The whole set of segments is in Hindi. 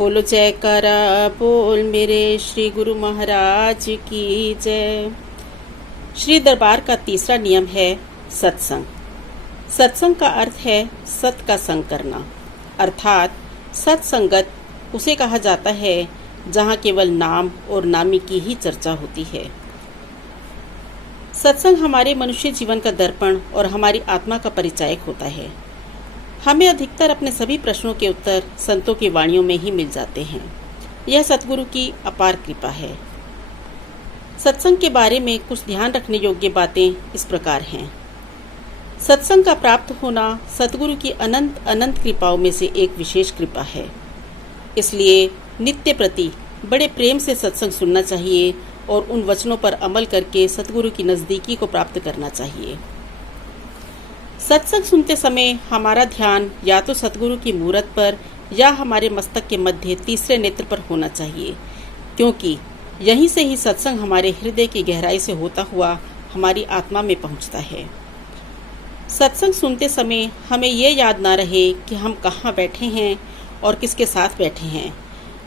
बोलो जयकारा बोल मेरे श्री गुरु महाराज की जय। श्री दरबार का तीसरा नियम है सत्संग। सत्संग का अर्थ है सत का संग करना, अर्थात सत्संगत उसे कहा जाता है जहाँ केवल नाम और नामी की ही चर्चा होती है। सत्संग हमारे मनुष्य जीवन का दर्पण और हमारी आत्मा का परिचायक होता है। हमें अधिकतर अपने सभी प्रश्नों के उत्तर संतों की वाणियों में ही मिल जाते हैं। यह सतगुरु की अपार कृपा है। सत्संग के बारे में कुछ ध्यान रखने योग्य बातें इस प्रकार हैं। सत्संग का प्राप्त होना सतगुरु की अनंत अनंत कृपाओं में से एक विशेष कृपा है। इसलिए नित्य प्रति बड़े प्रेम से सत्संग सुनना चाहिए और उन वचनों पर अमल करके सतगुरु की नज़दीकी को प्राप्त करना चाहिए। सत्संग सुनते समय हमारा ध्यान या तो सतगुरु की मूरत पर या हमारे मस्तक के मध्य तीसरे नेत्र पर होना चाहिए, क्योंकि यहीं से ही सत्संग हमारे हृदय की गहराई से होता हुआ हमारी आत्मा में पहुंचता है। सत्संग सुनते समय हमें ये याद ना रहे कि हम कहाँ बैठे हैं और किसके साथ बैठे हैं।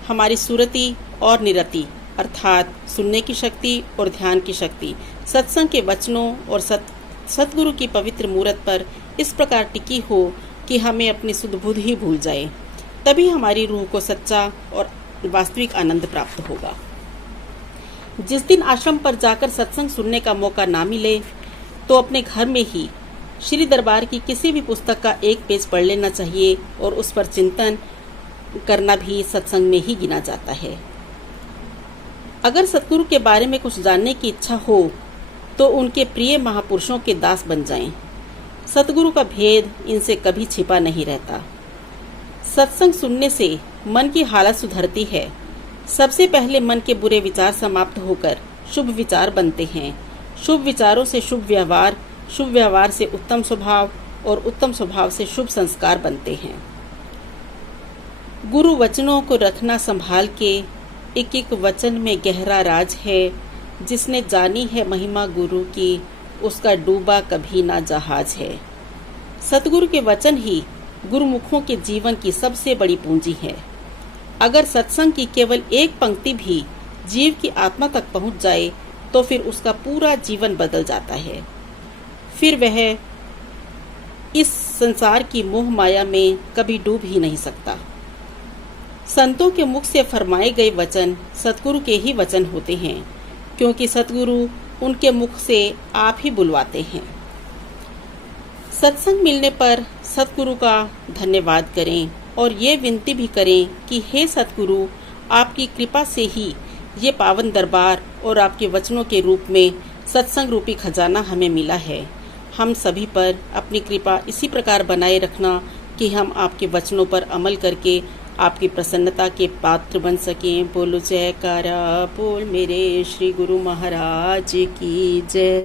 हमारी सुरति और निरति अर्थात सुनने की शक्ति और ध्यान की शक्ति सत्संग के वचनों और सतगुरु की पवित्र मूरत पर इस प्रकार टिकी हो कि हमें अपनी सुध बुध ही भूल जाए। तभी हमारी रूह को सच्चा और वास्तविक आनंद प्राप्त होगा। जिस दिन आश्रम पर जाकर सत्संग सुनने का मौका ना मिले तो अपने घर में ही श्री दरबार की किसी भी पुस्तक का एक पेज पढ़ लेना चाहिए और उस पर चिंतन करना भी सत्संग में ही गिना जाता है। अगर सतगुरु के बारे में कुछ जानने की इच्छा हो तो उनके प्रिय महापुरुषों के दास बन जाएं। सतगुरु का भेद इनसे कभी छिपा नहीं रहता। सत्संग सुनने से मन की हालत सुधरती है। सबसे पहले मन के बुरे विचार समाप्त होकर शुभ विचार बनते हैं। शुभ विचारों से शुभ व्यवहार से उत्तम स्वभाव और उत्तम स्वभाव से शुभ संस्कार बनते हैं। गुरु वचनों को रखना संभाल के, एक एक वचन में गहरा राज है। जिसने जानी है महिमा गुरु की, उसका डूबा कभी ना जहाज है। सतगुरु के वचन ही गुरुमुखों के जीवन की सबसे बड़ी पूंजी है। अगर सत्संग की केवल एक पंक्ति भी जीव की आत्मा तक पहुंच जाए तो फिर उसका पूरा जीवन बदल जाता है। फिर वह इस संसार की मोह माया में कभी डूब ही नहीं सकता। संतों के मुख से फरमाए गए वचन सतगुरु के ही वचन होते हैं, क्योंकि सतगुरु उनके मुख से आप ही बुलवाते हैं। सत्संग मिलने पर सतगुरु का धन्यवाद करें और ये विनती भी करें कि हे सतगुरु, आपकी कृपा से ही ये पावन दरबार और आपके वचनों के रूप में सत्संग रूपी खजाना हमें मिला है। हम सभी पर अपनी कृपा इसी प्रकार बनाए रखना कि हम आपके वचनों पर अमल करके आपकी प्रसन्नता के पात्र बन सकें। बोलो जयकारा बोल मेरे श्री गुरु महाराज की जय।